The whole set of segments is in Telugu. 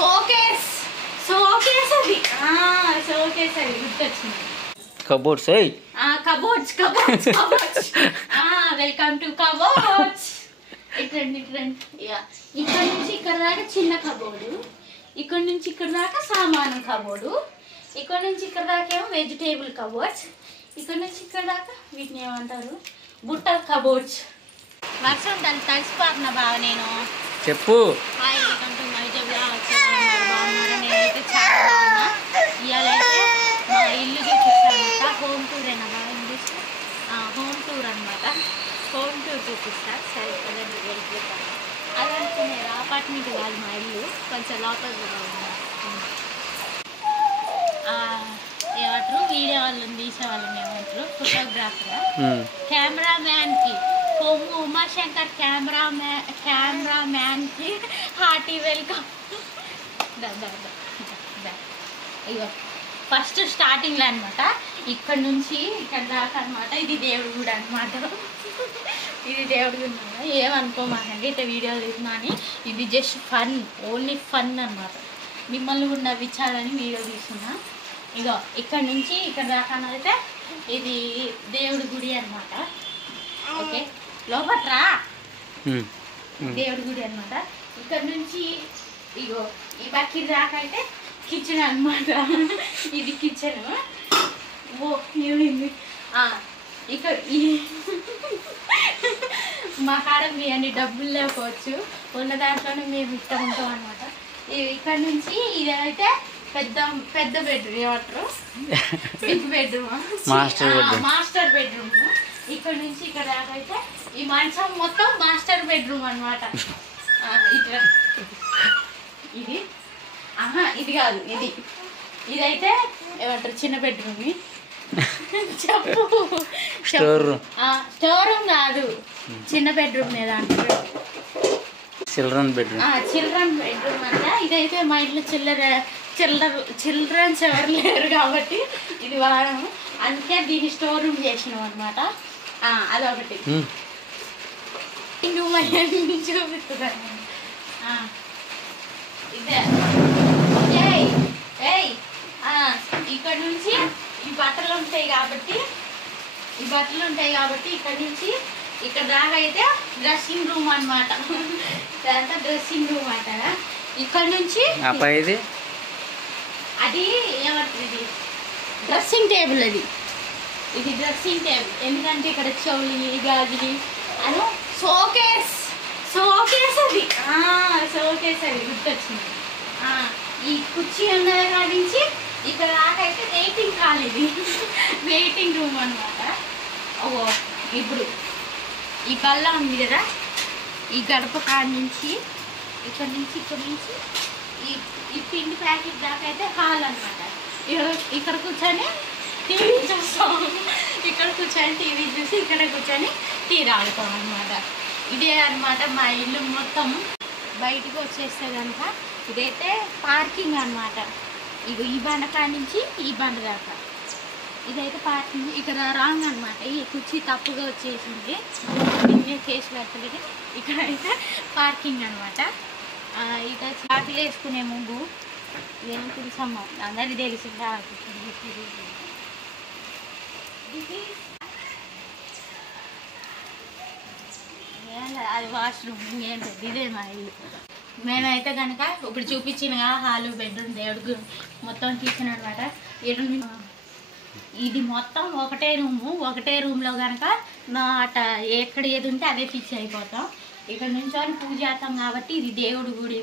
షోకేస్ అది షోకేస్ అది గుర్తొచ్చింది. Cupboards cupboards welcome to cupboards. ఇట్రండి ఇక్కడ నుంచి ఇక్కడ దాకా చిన్న కబోర్డు, ఇక్కడ నుంచి ఇక్కడ దాకా సామాను కబోర్డు, ఇక్కడ నుంచి ఇక్కడ దాకా ఏమో వెజిటేబుల్ కబోర్డ్స్, ఇక్కడ నుంచి ఇక్కడ దాకా వీటిని ఏమంటారు బుట్ట కబోర్డ్స్. వర్షం తడిసిపోతున్న బాగా నేను చెప్పు. నేనైతే చాలా బాగున్నా. ఇవాళ అయితే మా ఇల్లు చూపిస్తానమాట. హోమ్ టూర్ అయినా బాగా ఇంగ్లీష్ హోమ్ టూర్ అనమాట. హోమ్ టూర్ చూపిస్తా. సరే కదండి వెళ్ళిపోతాను. అది అనుకునేది అపార్ట్మెంట్ కాదు మా ఇల్లు, కొంచెం లోపల ఏమంటారు వీడియో వాళ్ళని తీసేవాళ్ళని ఏమంటారు ఫోటోగ్రాఫర్ కెమెరా మ్యాన్ కి ఉమాశంకర్ కెమెరా మ్యాన్ కి హార్టీ వెల్కమ్. ఇగో ఫస్ట్ స్టార్టింగ్లో అనమాట, ఇక్కడ నుంచి ఇక్కడ దాకా అనమాట. ఇది దేవుడి గుడి అనమాట. ఇది దేవుడి గుడి అనమాట. ఏమనుకోమాకండి ఇట్లా వీడియోలు తీసినా అని, ఇది జస్ట్ ఫన్, ఓన్లీ ఫన్ అనమాట. మిమ్మల్ని కూడా నవ్వించాలని వీడియో తీసుకున్నా. ఇగో ఇక్కడ నుంచి ఇక్కడ దాకా అయితే ఇది దేవుడి గుడి అనమాట. ఓకే లోపట్రా దేవుడి గుడి అనమాట. ఇక్కడ నుంచి ఇగో ఈ బకెట్ దాకా అయితే కిచెన్ అనమాట. ఇది కిచెన్. ఓ ఇక్కడ ఈ మా కాడ మీ అన్ని డబ్బులు లేకపోవచ్చు, ఉన్న దాంట్లోనే మేము ఇష్టం ఉంటాం అనమాట. ఇక్కడ నుంచి ఇదైతే పెద్ద బెడ్రూమ్ ఏమంటారు బిగ్ బెడ్రూమ్, మాస్టర్ బెడ్రూమ్. ఇక్కడ నుంచి ఇక్కడ దాకా అయితే ఈ మంచం మొత్తం మాస్టర్ బెడ్రూమ్ అనమాట. ఇట్లా ఇది ఇది కాదు, ఇదైతే ఏమంటారు చిన్న బెడ్రూమ్. చెప్పు స్టోర్ రూమ్ కాదు, చిన్న బెడ్రూమ్ లేదా అంటారు చిల్డ్రన్ బెడ్రూమ్ అంట. ఇదైతే మా ఇంట్లో చిల్డ్రన్స్ ఎవరు లేరు కాబట్టి ఇది వాడము, అందుకే దీన్ని స్టోర్ రూమ్ చేసినాం అనమాట. అదొకటి చూపిస్తున్నాను. ఇదే ఇక్కడ నుంచి ఈ బట్టలు ఉంటాయి కాబట్టి ఇక్కడ నుంచి ఇక్కడ దాకా అయితే డ్రెస్సింగ్ రూమ్ అనమాట. ఇదంతా డ్రెస్సింగ్ రూమ్ అంటారా. ఇక్కడ నుంచి అది ఏమంటారు ఇది డ్రెస్సింగ్ టేబుల్. ఇది డ్రెస్సింగ్ టేబుల్, ఎందుకంటే ఇక్కడ చెవులు గాజులు అను షోకేస్ అది గుర్తొచ్చింది. ఈ కుర్చీ ఉన్న దగ్గర నుంచి ఇక్కడ దాకా అయితే వెయిటింగ్ హాల్, ఇది వెయిటింగ్ రూమ్ అనమాట. ఓ ఇప్పుడు ఈ బల్ల ఉంది కదా, ఈ గడప కాడి నుంచి ఇక్కడ నుంచి ఈ పిండి ప్యాకెట్ దాకా అయితే హాల్ అనమాట. ఇక్కడ కూర్చొని టీవీ చూస్తాం, ఇక్కడ కూర్చొని టీవీ చూసి ఇక్కడ కూర్చొని టీ తాగుతాం అనమాట. ఇదే అనమాట మా ఇల్లు మొత్తం. బయటకు వచ్చేస్తే కనుక ఇదైతే పార్కింగ్ అనమాట. ఇగో ఈ బండ కాడి నుంచి ఈ బండ దాకా ఇదైతే పార్కింగ్. ఇక్కడ రాంగ్ అనమాట, ఈ కుర్చీ తప్పుగా వచ్చేసింది, దీన్ని కేసు పెట్టలేదు. ఇక్కడ అయితే పార్కింగ్ అనమాట. ఇక చాకులు వేసుకునే ముగ్గు ఇదేం తెలుసమ్మ, అందరికీ తెలిసి అది వాష్రూమ్. ఏంటది ఇదే మా ఇల్లు. మేమైతే కనుక ఇప్పుడు చూపించిన హాలు బెడ్రూమ్ దేవుడికి మొత్తం కిచెన్ అనమాట. ఇది మొత్తం ఒకటే రూమ్లో కనుక ఎక్కడ ఏది ఉంటే అదే ఫిక్స్ అయిపోతాం. ఇక్కడ నుంచి అని పూజ చేస్తాం కాబట్టి ఇది దేవుడి గుడి.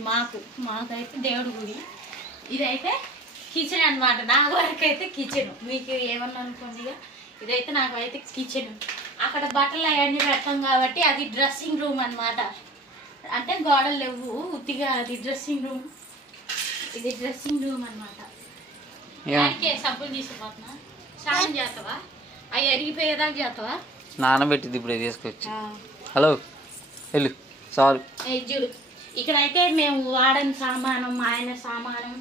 మాకైతే దేవుడి గుడి. ఇదైతే కిచెన్ అనమాట. నా వరకు అయితే కిచెన్, మీకు ఏమన్నా అనుకోండి. ఇదైతే నాకు అయితే కిచెన్. అక్కడ బట్టలు అవన్నీ పెడతాం కాబట్టి అది డ్రెస్సింగ్ రూమ్ అనమాట. అంటే గోడలు లేవు, ఉత్తిగా అది డ్రెస్సింగ్ రూమ్. ఇది డ్రెస్సింగ్ రూమ్ అనమాట. సబ్బులు తీసుకుపోతున్నా, స్నానం చేస్తావా? అవి అరిగిపోయేదాకా చేస్తావా? నానబెట్టింది ఇప్పుడు తీసుకొచ్చి. హలో వెళ్ళు సారీ. చూడు ఇక్కడైతే మేము వాడని సామానం, మా ఆయన సామానం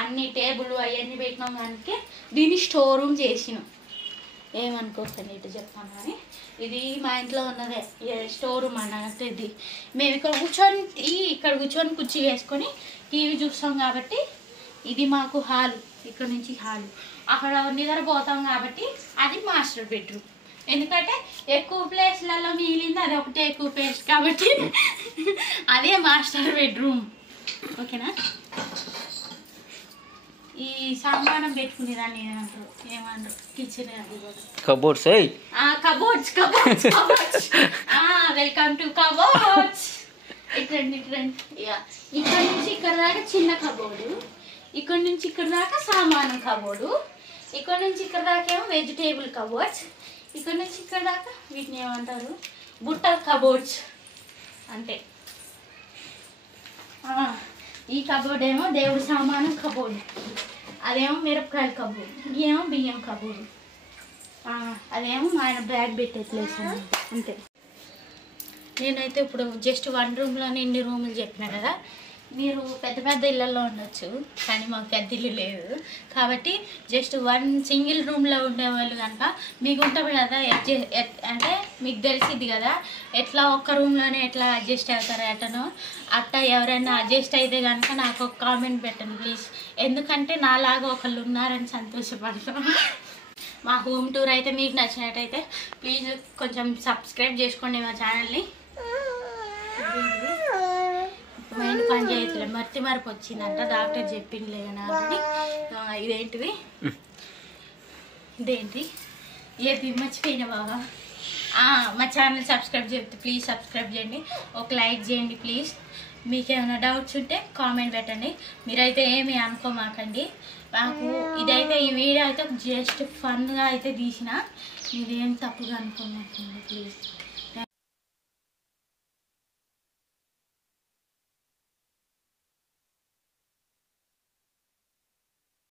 అన్ని టేబుల్ అవన్నీ పెట్టినాం. దానికి దీన్ని స్టోర్ రూమ్ చేసినాం. ఏమనుకోకండి ఇటు చెప్పాను అని. ఇది మా ఇంట్లో ఉన్నదే స్టోర్ రూమ్ అన్నట్టు. ఇది మేము ఇక్కడ కూర్చొని కుర్చీ వేసుకొని టీవీ చూస్తాం కాబట్టి ఇది మాకు హాలు. ఇక్కడ నుంచి హాలు, అక్కడ నిద్రపోతాం కాబట్టి అది మాస్టర్ బెడ్రూమ్. ఎందుకంటే ఎక్కువ ప్లేస్లలో మిగిలింది అది ఒకటే ఎక్కువ ప్లేస్ కాబట్టి అదే మాస్టర్ బెడ్రూమ్. ఓకేనా. ఈ సామానం పెట్టుకునేదాన్ని ఏమంటారు kitchen cupboards. Cupboards cupboards cupboards. Welcome to cupboards. ఇట్రండి. ఇక్కడ నుంచి ఇక్కడ దాకా చిన్న కబోర్డు, ఇక్కడ నుంచి ఇక్కడ దాకా సామానం కబోర్డు, ఇక్కడ నుంచి ఇక్కడ దాకా ఏమో వెజిటేబుల్ కబోర్డ్స్, ఇక్కడ నుంచి ఇక్కడ దాకా వీటిని ఏమంటారు బుట్ట కబోర్డ్స్ అంతే. ఈ కబోర్డ్ ఏమో దేవుడి సామానం కబోర్డు, అదేమో మిరపకాయల కబోర్డు, ఇదేమో బియ్యం కబోర్డు, అదేమో మా ఆయన బ్యాగ్ పెట్టే ప్లేస్ అంతే. నేనైతే ఇప్పుడు జస్ట్ 1 రూమ్లోనే ఇన్ని రూములు చెప్పినా కదా. మీరు పెద్ద పెద్ద ఇళ్ళల్లో ఉండొచ్చు, కానీ మాకు పెద్ద ఇల్లు లేదు కాబట్టి జస్ట్ 1 సింగిల్ రూమ్లో ఉండేవాళ్ళు కనుక మీకు ఉంటుంది కదా అంటే మీకు తెలిసిద్ది కదా ఎట్లా ఒక్క రూమ్లోనే ఎట్లా అడ్జస్ట్ అవుతారో ఎట్టనో అట్టా. ఎవరైనా అడ్జస్ట్ అయితే కనుక నాకు ఒక కామెంట్ పెట్టండి ప్లీజ్, ఎందుకంటే నాలాగా ఒకళ్ళు ఉన్నారని సంతోషపడతాం. మా హోమ్ టూర్ అయితే మీకు నచ్చినట్టయితే ప్లీజ్ కొంచెం సబ్స్క్రైబ్ చేసుకోండి మా ఛానల్ని. మైండ్ పని చేయట్లే, మర్చి వచ్చిందంట, డాక్టర్ చెప్పింది కానీ. ఇదేంటిది ఏది మర్చిపోయినా బాబా. మా ఛానల్ సబ్స్క్రైబ్ చేస్తే ప్లీజ్ సబ్స్క్రైబ్ చేయండి, ఒక లైక్ చేయండి ప్లీజ్. మీకు ఏమైనా డౌట్స్ ఉంటే కామెంట్ పెట్టండి. మీరైతే ఏమీ అనుకోమాకండి. నాకు ఇదైతే ఈ వీడియో అయితే జస్ట్ ఫన్గా అయితే తీసిన, మీరేం తప్పుగా అనుకోమాకండి ప్లీజ్.